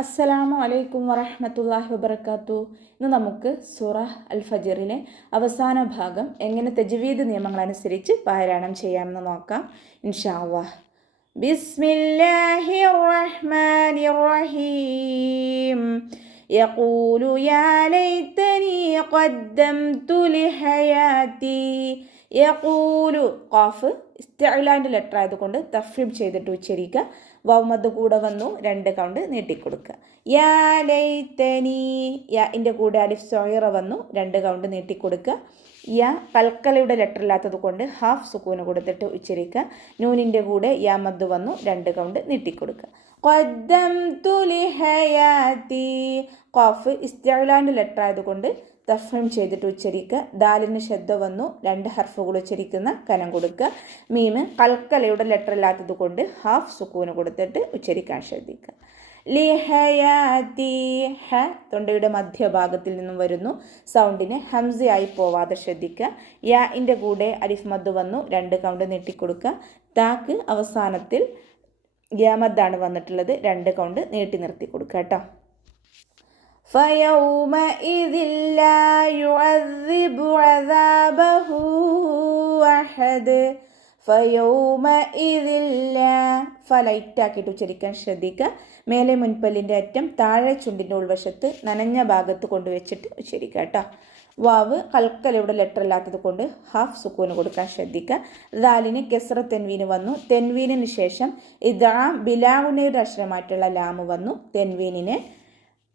അസ്സലാമു അലൈക്കും വറഹ്മത്തുള്ളാഹി വബറകാത്തു. ഇന്ന് നമുക്ക് സൂറ അൽ ഫജ്റിലെ അവസാന ഭാഗം എങ്ങനെ തജ്വീദ് നിയമങ്ങളനുസരിച്ച് പാരായണം ചെയ്യാമെന്ന് നോക്കാം ഇൻഷാ അല്ലാഹ്. ബിസ്മില്ലാഹിർ റഹ്മാനിർ റഹീം. യഖൂലു യാ ലൈതനി ഖദ്ദംതു ലിഹയാതി. യഖൂലു ഖാഫ് ഇസ്തിഅലാന്റെ ലെറ്റർ ആയതുകൊണ്ട് തഫ്രീം ചെയ്തിട്ട് ഉച്ചരിക്കുക. വൗമദ് കൂടെ വന്നു 2 കൗണ്ട് നീട്ടിക്കൊടുക്കുക. യാ ലൈതനി, യാൻ്റെ കൂടെ അലിഫ് സോയിറ വന്നു 2 കൗണ്ട് നീട്ടിക്കൊടുക്കുക. യാ കൽക്കലയുടെ ലെറ്റർ ഇല്ലാത്തത് കൊണ്ട് ഹാഫ് സുക്കൂന് കൊടുത്തിട്ട് ഉച്ചരിക്കുക. നൂനിൻ്റെ കൂടെ യാ മദ് വന്നു 2 കൗണ്ട് നീട്ടിക്കൊടുക്കുക. ഖദ്ദംതു ലിഹയാതി. ഖാഫ് ഇസ്തിഅലാന്റെ ലെറ്റർ ആയതുകൊണ്ട് തഫ്ഹീം ചെയ്തിട്ട് ഉച്ചരിക്കുക. ദാലിന് ശബ്ദ വന്നു 2 ഹർഫുകൾ ഉച്ചരിക്കുന്ന കനം കൊടുക്കുക. മീമ് കൽക്കലയുടെ ലെറ്റർ ഇല്ലാത്തത് കൊണ്ട് ഹാഫ് സുക്കൂന് കൊടുത്തിട്ട് ഉച്ചരിക്കാൻ ശ്രദ്ധിക്കുക. ലിഹയാതി. ഹ തൊണ്ടയുടെ മധ്യഭാഗത്തിൽ നിന്നും വരുന്നു. സൗണ്ടിന് ഹംസയായി പോവാതെ ശ്രദ്ധിക്കുക. യാൻ്റെ കൂടെ അലിഫ് മദ് വന്നു 2 കൗണ്ട് നീട്ടിക്കൊടുക്കുക. താക്ക് അവസാനത്തിൽ യാമദ്ദാണ് വന്നിട്ടുള്ളത്, 2 കൗണ്ട് നീട്ടി നിർത്തി കൊടുക്കുക കേട്ടോ. فيومئذ لا يعذب عذابه أحد. فيومئذ لا ഫലൈറ്റാക്കിയിട്ട് ഉച്ചരിക്കാൻ ശ്രദ്ധിക്കുക. മേലെ മുൻപല്ലിൻ്റെ അറ്റം താഴെ ചുണ്ടിൻ്റെ ഉൾവശത്ത് നനഞ്ഞ ഭാഗത്ത് കൊണ്ടുവച്ചിട്ട് ഉച്ചരിക്കുക കേട്ടോ. വാവ് കൽക്കലയുടെ ലെറ്റർ ഇല്ലാത്തത് കൊണ്ട് ഹാഫ് സുക്കൂന് കൊടുക്കാൻ ശ്രദ്ധിക്കുക. ദാലിന് കെസ്ര തെൻവീന് വന്നു. തെൻവീനിന് ശേഷം ഇദ്ഗാം ബിലാഗുനയുടെ അക്ഷരമായിട്ടുള്ള ലാമ് വന്നു. തെൻവീനിനെ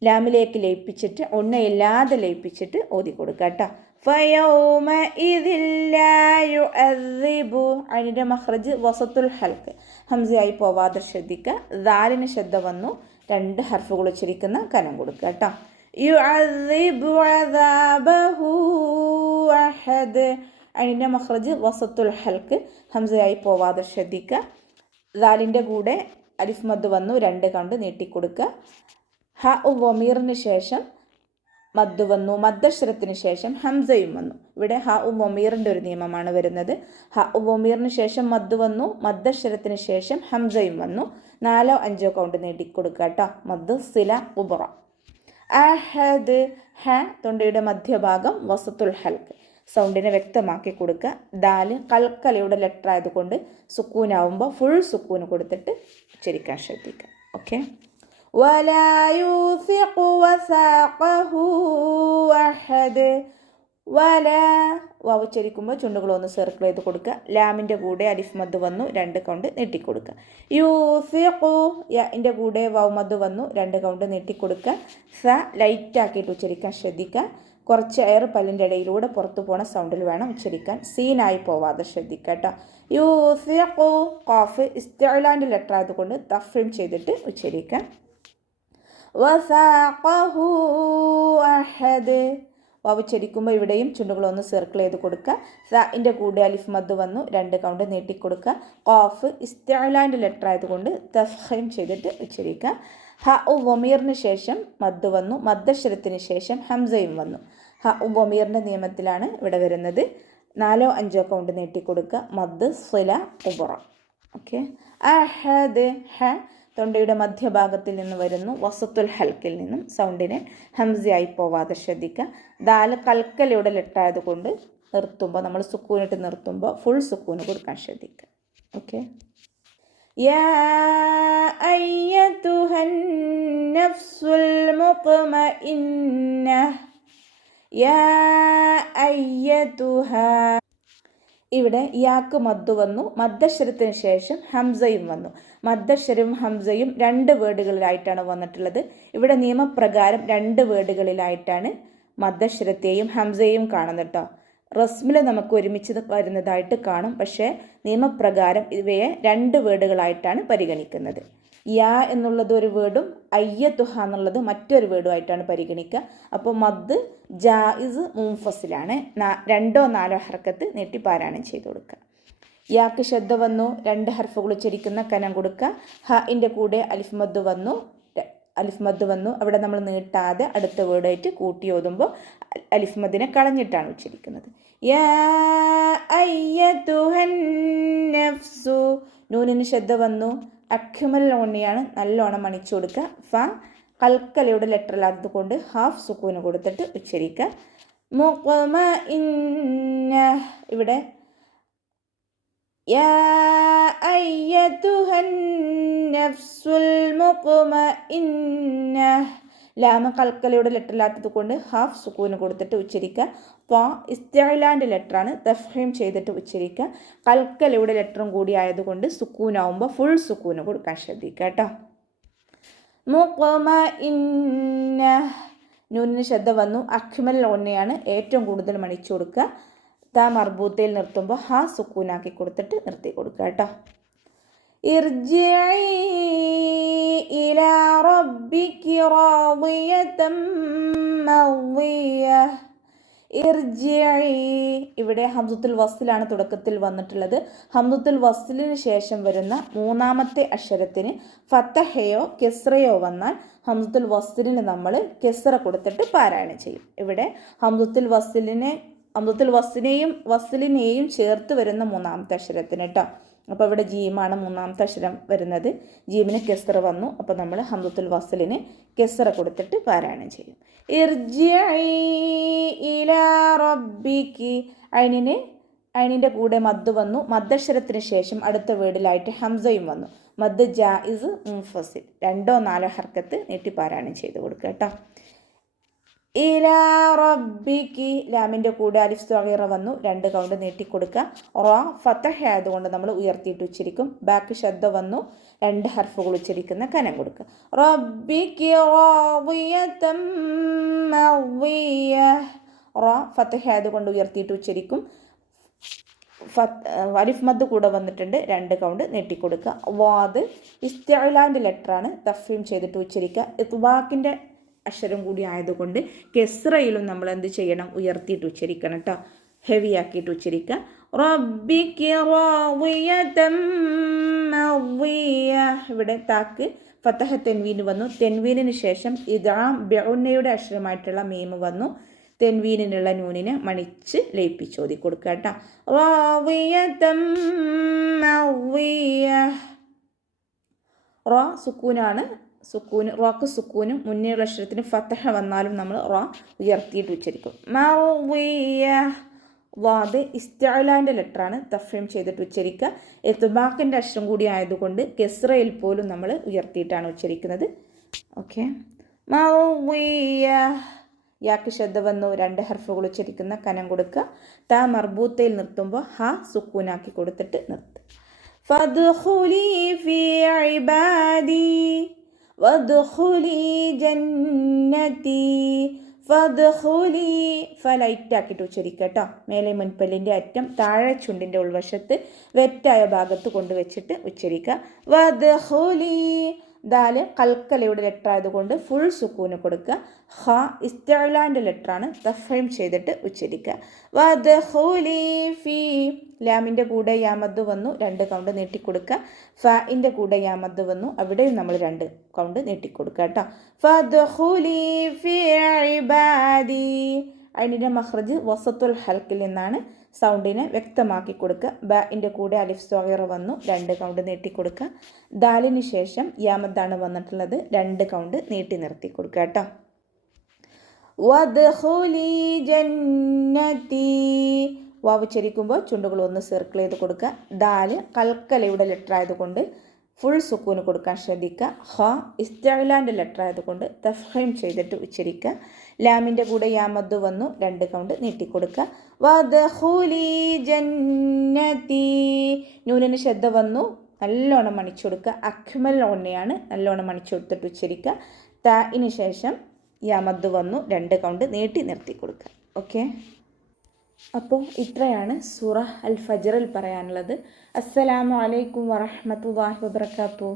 ലാമിലേക്ക് ലയിപ്പിച്ചിട്ട് ഒണ്ണയില്ലാതെ ലയിപ്പിച്ചിട്ട് ഓതി കൊടുക്കുക കേട്ടോ. അതിൻ്റെ മഖ്റജ് വസത്തുൽ ഹൽക്ക് ഹംസയായി പോവാതെ ശ്രദ്ധിക്കുക. ദാലിന് ശബ്ദ വന്നു 2 ഹർഫുകൾ ഉച്ചരിക്കുന്ന കനം കൊടുക്കുക കേട്ടോ. യുഅദ്ദിബു അദാബഹു അഹദ്. അതിൻ്റെ മഖ്റജ് വസത്തുൽ ഹൽക്ക് ഹംസയായി പോവാതെ ശ്രദ്ധിക്കുക. ദാലിൻ്റെ കൂടെ അലിഫ് മദ് വന്നു 2 കൗണ്ട് നീട്ടിക്കൊടുക്കുക. ഹ ഉ വമീറിന് ശേഷം മദ് വന്നു. മദ്ദശ്രത്തിന് ശേഷം ഹംസയും വന്നു. ഇവിടെ ഹ ഉ വമീറിൻ്റെ ഒരു നിയമമാണ് വരുന്നത്. ഹ ഉ വമീറിന് ശേഷം മദ് വന്നു. മദ്ദശ്രത്തിന് ശേഷം ഹംസയും വന്നു. 4 5 കൗണ്ട് നീട്ടിക്കൊടുക്കുക കേട്ടോ. മദ് സില ഉബറ. അഹദ്. ഹ തൊണ്ടയുടെ മധ്യഭാഗം വസത്തുൽ ഹൽക്ക് സൗണ്ടിനെ വ്യക്തമാക്കി കൊടുക്കുക. ദാല് കൽക്കലയുടെ ലെറ്റർ ആയതുകൊണ്ട് സുക്കൂനാവുമ്പോൾ ഫുൾ സുക്കൂന് കൊടുത്തിട്ട് ഉച്ചരിക്കാൻ ശ്രദ്ധിക്കുക. ഓക്കെ. ولا يوثق وثاقه أحد. വാവ് ഉച്ചരിക്കുമ്പോൾ ചുണ്ടുകളൊന്ന് സർക്കിൾ ചെയ്ത് കൊടുക്കുക. ലാമിൻ്റെ കൂടെ അലിഫ് മദ് വന്നു 2 കൗണ്ട് നീട്ടിക്കൊടുക്കുക. യൂസിഖു. യാൻ്റെ കൂടെ വാവ് മദ് വന്നു 2 കൗണ്ട് നീട്ടിക്കൊടുക്കുക. സ ലൈറ്റാക്കിയിട്ട് ഉച്ചരിക്കാൻ ശ്രദ്ധിക്കുക. കുറച്ച് എയർ പല്ലിൻ്റെ ഇടയിലൂടെ പുറത്തു പോണ സൗണ്ടിൽ വേണം ഉച്ചരിക്കാൻ. സീനായി പോവാതെ ശ്രദ്ധിക്കുക കേട്ടോ. യൂസിഖു. ഖാഫ് ഇസ്തിഅലാൻ്റെ ലെറ്റർ ആയതുകൊണ്ട് തഫ്രീം ചെയ്തിട്ട് ഉച്ചരിക്കുക. വസാഖഹു അഹദ്. വാവ് ഉച്ചരിക്കുമ്പോൾ ഇവിടെയും ചുണ്ടുകളൊന്ന് സർക്കിൾ ചെയ്ത് കൊടുക്കുക. സഇൻ്റെ കൂടെ അലിഫ് മദ് വന്നു 2 കൗണ്ട് നീട്ടിക്കൊടുക്കുക. ഖാഫ് ഇസ്തിഅലാൻ്റെ ലെറ്റർ ആയതുകൊണ്ട് തഫ്ഖീം ചെയ്തിട്ട് ഉച്ചരിക്കുക. ഹ ഉ വമീറിന് ശേഷം മദ് വന്നു. മദ്ദശ്രത്തിന് ശേഷം ഹംസയും വന്നു. ഹ ഉ വമീറിൻ്റെ നിയമത്തിലാണ് ഇവിടെ വരുന്നത്. 4 5 കൗണ്ട് നീട്ടിക്കൊടുക്കുക. മദ് സില ഉബറ. ഓക്കെ. അഹദ്. ഹ തൊണ്ടയുടെ മധ്യഭാഗത്തിൽ നിന്ന് വരുന്നു. വസത്തുൽ ഹൽക്കിൽ നിന്നും സൗണ്ടിനെ ഹംസയായി പോവാതെ ശ്രദ്ധിക്കുക. ദാല് കൽക്കലയുടെ ലെറ്റർ ആയതുകൊണ്ട് നിർത്തുമ്പോൾ നമ്മൾ സുക്കൂനിട്ട് നിർത്തുമ്പോൾ ഫുൾ സുക്കൂന് കൊടുക്കാൻ ശ്രദ്ധിക്കുക. ഓക്കെ. യാ അയ്യതുഹൻ നഫ്സുൽ മുത്മഇന്ന. യാ അയ്യതുഹ. ഇവിടെ യാക്ക് മദ് വന്നു. മദ്ദശ്രത്തിന് ശേഷം ഹംസയും വന്നു. മദ്ദശ്വരവും ഹംസയും 2 വേർഡുകളിലായിട്ടാണ് വന്നിട്ടുള്ളത്. ഇവിടെ നിയമപ്രകാരം 2 വേർഡുകളിലായിട്ടാണ് മദ്ദശ്വരത്തെയും ഹംസയെയും കാണുന്നത് കേട്ടോ. റസ്മിൽ നമുക്ക് ഒരുമിച്ച് വരുന്നതായിട്ട് കാണും. പക്ഷേ നിയമപ്രകാരം ഇവയെ 2 വേർഡുകളായിട്ടാണ് പരിഗണിക്കുന്നത്. യാ എന്നുള്ളത് ഒരു വേർഡും അയ്യത്തുഹ എന്നുള്ളത് മറ്റൊരു വേർഡുമായിട്ടാണ് പരിഗണിക്കുക. അപ്പോൾ മദ് ജായിസ് മുൻഫസിലാണ്. 2 4 ഹർക്കത്ത് നീട്ടി പാരായണം ചെയ്ത് കൊടുക്കുക. യാക്ക് ശബ്ദ വന്നു 2 ഹർഫുകൾ ഉച്ചരിക്കുന്ന കനം കൊടുക്കുക. ഹഇൻ്റെ കൂടെ അലിഫ് മദ് വന്നു. അവിടെ നമ്മൾ നീട്ടാതെ അടുത്ത വേർഡായിട്ട് കൂട്ടി ഓതുമ്പോൾ അലിഫ് മദിനെ കളഞ്ഞിട്ടാണ് ഉച്ചരിക്കുന്നത്. യാ അയ്യതുഹൻ നഫ്സു. നൂനിന് ശബ്ദ വന്നു. അക്മൽ ഓണിയാണ്, നല്ലോണം മണിച്ചു കൊടുക്കുക. ഫ കൽക്കലയുടെ ലെറ്റർ അല്ലാത്തത് കൊണ്ട് ഹാഫ് സുക്കൂന് കൊടുത്തിട്ട് ഉച്ചരിക്കുക. മുഖ്മഇന്ന ഇവിടെ യാ അയ്യതുഹൻ നഫ്സുൽ മുഖ്മഇന്ന ലാമ കൽക്കലയുടെ ലെറ്റർ അല്ലാത്തത് കൊണ്ട് ഹാഫ് സുക്കൂന് കൊടുത്തിട്ട് ഉച്ചരിക്കുക. ത്വാ ഇസ്തിഅലാൻ്റെ ലെറ്ററാണ്, തഫ്ഹീം ചെയ്തിട്ട് ഉച്ചരിക്കുക. കൽക്കലയുടെ ലെറ്ററും കൂടി ആയതുകൊണ്ട് സുക്കൂനാവുമ്പോൾ ഫുൾ സുക്കൂന് കൊടുക്കാൻ ശ്രദ്ധിക്കുക കേട്ടോ. മുഖ്മഇന്ന നൂനിന് ശബ്ദ വന്നു. അഖ്മൽ ഒന്നെയാണ് ഏറ്റവും കൂടുതൽ മണിച്ചു കൊടുക്കുക. താ മർബൂത്തയിൽ നിർത്തുമ്പോൾ ഹാ സുക്കൂനാക്കി കൊടുത്തിട്ട് നിർത്തി കൊടുക്കുക കേട്ടോ. ഇർജിഇ ഇലാ റബ്ബികി റാദിയതൻ മർദിയ. ഇർജിഇ ഇവിടെ ഹംസത്തുൽ വസ്ലിലാണ് തുടക്കത്തിൽ വന്നിട്ടുള്ളത്. ഹംസത്തുൽ വസ്ലിന് ശേഷം വരുന്ന മൂന്നാമത്തെ അക്ഷരത്തിന് ഫത്തഹയോ കെസ്റയോ വന്നാൽ ഹംസത്തുൽ വസ്ലിന് നമ്മൾ കെസ്റ കൊടുത്തിട്ട് പാരായണം ചെയ്യും. ഇവിടെ ഹംസത്തുൽ വസ്ലിനെയും ചേർത്ത് വരുന്ന മൂന്നാമത്തെ അക്ഷരത്തിന് കേട്ടോ. അപ്പോൾ ഇവിടെ ജീമാണ് മൂന്നാമത്തെ അക്ഷരം വരുന്നത്. ജീമിന് കെസ്റ വന്നു. അപ്പോൾ നമ്മൾ ഹംസത്തുൽ വസ്ലിന് കെസ്റ കൊടുത്തിട്ട് പാരായണം ചെയ്യും. ഇർജിഇ ഇലാ റബ്ബികി. ഐനിൻ്റെ കൂടെ മദ് വന്നു. മദ്ദക്ഷരത്തിന് ശേഷം അടുത്ത വേർഡിലായിട്ട് ഹംസയും വന്നു. മദ് ജായിസ് മുൻഫസിൽ 2 or 4 ഹർക്കത്ത് നീട്ടി പാരായണം ചെയ്ത് കൊടുക്കുക കേട്ടോ. ഇലാ റബ്ബികി ലാമിൻ്റെ കൂടെ അലിഫ് സ്വഗീറ വന്നു. 2 കൗണ്ട് നീട്ടിക്കൊടുക്കുക. റ ഫതഹ ആയതുകൊണ്ട് നമ്മൾ ഉയർത്തിയിട്ട് ഉച്ചരിക്കും. ബാക്ക് ശബ്ദ വന്നു. 2 ഹർഫുകൾ ഉച്ചരിക്കുന്ന കനം കൊടുക്കുക. റബ്ബികി റാദിയതൻ മർദിയ. റ ഫതഹ ആയതുകൊണ്ട് ഉയർത്തിയിട്ട് ഉച്ചരിക്കും. അലിഫ് മദ് കൂടെ വന്നിട്ടുണ്ട്. 2 കൗണ്ട് നീട്ടിക്കൊടുക്കുക. വാദ് ഇസ്തിഅലാൻ്റെ ലെറ്ററാണ്, തഫ്ഹീം ചെയ്തിട്ട് ഉച്ചരിക്കുക. ഇത്ബാക്കിൻ്റെ അക്ഷരം കൂടി ആയതുകൊണ്ട് കെസ്റയിലും നമ്മൾ എന്ത് ചെയ്യണം, ഉയർത്തിയിട്ട് ഉച്ചരിക്കണം കേട്ടോ. ഹെവി ആക്കിയിട്ട് ഉച്ചരിക്കുക. റബ്ബികി റാദിയതൻ മർദിയ. ഇവിടെ താക്ക് ഫതഹ തെൻവീന് വന്നു. തെൻവീനിന് ശേഷം ഇദ്ഗാം ബിഉന്നയുടെ അക്ഷരമായിട്ടുള്ള മീമ് വന്നു. തെൻവീനിനുള്ള നൂനിനെ മണിച്ച് ലയിപ്പിച്ച് ഓതി കൊടുക്കുക കേട്ടോ. റാദിയതൻ മർദിയ. റ സുക്കൂനാണ്. റോക്ക് സുക്കൂനും മുന്നേയുള്ള അക്ഷരത്തിന് ഫതഹ വന്നാലും നമ്മൾ റ ഉയർത്തിയിട്ട് ഉച്ചരിക്കും. മർദിയ. വാദ് ഇസ്തിഅലാൻ്റെ ലെറ്ററാണ്, തഫ്ഹീം ചെയ്തിട്ട് ഉച്ചരിക്കുക. ഇത്ബാക്കിൻ്റെ അക്ഷരം കൂടി ആയതുകൊണ്ട് കെസ്റയിൽ പോലും നമ്മൾ ഉയർത്തിയിട്ടാണ് ഉച്ചരിക്കുന്നത്. ഓക്കെ. മർദിയ. യാക്ക് ശബ്ദ വന്നു. 2 ഹർഫുകൾ ഉച്ചരിക്കുന്ന കനം കൊടുക്കുക. താ മർബൂത്തയിൽ നിർത്തുമ്പോൾ ഹ സുക്കൂനാക്കി കൊടുത്തിട്ട് നിർത്തുക. ഫദ്ഖുലി ഫീ ഇബാദി വദ്ഖുലി ജന്നതി. ഫദ്ഖുലി ലൈറ്റ് ആക്കിയിട്ട് ഉച്ചരിക്കുക കേട്ടോ. മേലെ മുൻപല്ലിൻ്റെ അറ്റം താഴെ ചുണ്ടിൻ്റെ ഉൾവശത്ത് വെറ്റായ ഭാഗത്ത് കൊണ്ടുവച്ചിട്ട് ഉച്ചരിക്കുക. വദ്ഖുലി. ദാല് കൽക്കലയുടെ ലെറ്റർ ആയതുകൊണ്ട് ഫുൾ സുക്കൂന് കൊടുക്കുക. ഹ ഇസ്തിഅലാൻ്റെ ലെറ്ററാണ്, തഫ്ഹീം ചെയ്തിട്ട് ഉച്ചരിക്കുക. വദ്ഖുലി ഫീ. ലാമിൻ്റെ കൂടെ യാമദ് വന്നു. 2 കൗണ്ട് നീട്ടിക്കൊടുക്കുക. ഫഇൻ്റെ കൂടെ യാമദ് വന്നു. അവിടെയും നമ്മൾ 2 കൗണ്ട് നീട്ടിക്കൊടുക്കുക കേട്ടോ. ഫദ്ഖുലി ഫീ ഇബാദി. അതിൻ്റെ മഖ്റജ് വസത്തുൽ ഹൽക്കിൽ നിന്നാണ്. സൗണ്ടിനെ വ്യക്തമാക്കി കൊടുക്കുക. ബഇൻ്റെ കൂടെ അലിഫ് സ്വഗീറ വന്നു. 2 കൗണ്ട് നീട്ടിക്കൊടുക്കുക. ദാലിന് ശേഷം യാമദ്ദാണ് വന്നിട്ടുള്ളത്. 2 കൗണ്ട് നീട്ടി നിർത്തി കൊടുക്കുക കേട്ടോ. വദ്ഖുലി ജന്നതി. വാവ് ഉച്ചരിക്കുമ്പോൾ ചുണ്ടുകൾ ഒന്ന് സർക്കിൾ ചെയ്ത് കൊടുക്കുക. ദാല് കൽക്കലയുടെ ലെറ്റർ ആയതുകൊണ്ട് ഫുൾ സുക്കൂന് കൊടുക്കാൻ ശ്രദ്ധിക്കുക. ഹ ഇസ്തിഅലാൻ്റെ ലെറ്റർ ആയതുകൊണ്ട് തഫ്ഹീം ചെയ്തിട്ട് ഉച്ചരിക്കുക. ലാമിൻ്റെ കൂടെ യാമദ് വന്നു. 2 കൗണ്ട് നീട്ടിക്കൊടുക്കുക. വദ്ഖുലി ജന്നതി. നൂനിന് ശബ്ദ വന്നു. നല്ലോണം മണിച്ചു കൊടുക്കുക. അഖ്മൽ ഒന്നെയാണ്, നല്ലോണം മണിച്ചു കൊടുത്തിട്ട് ഉച്ചരിക്കുക. താഇന് ശേഷം യാമദ് വന്നു. 2 കൗണ്ട് നീട്ടി നിർത്തി കൊടുക്കുക. ഓക്കെ. അപ്പോൾ ഇത്രയാണ് സൂറ അൽ ഫജ്റിൽ പറയാനുള്ളത്. അസ്സലാമു അലൈക്കും വറഹ്മത്തുള്ളാഹി വബറകാതുഹു.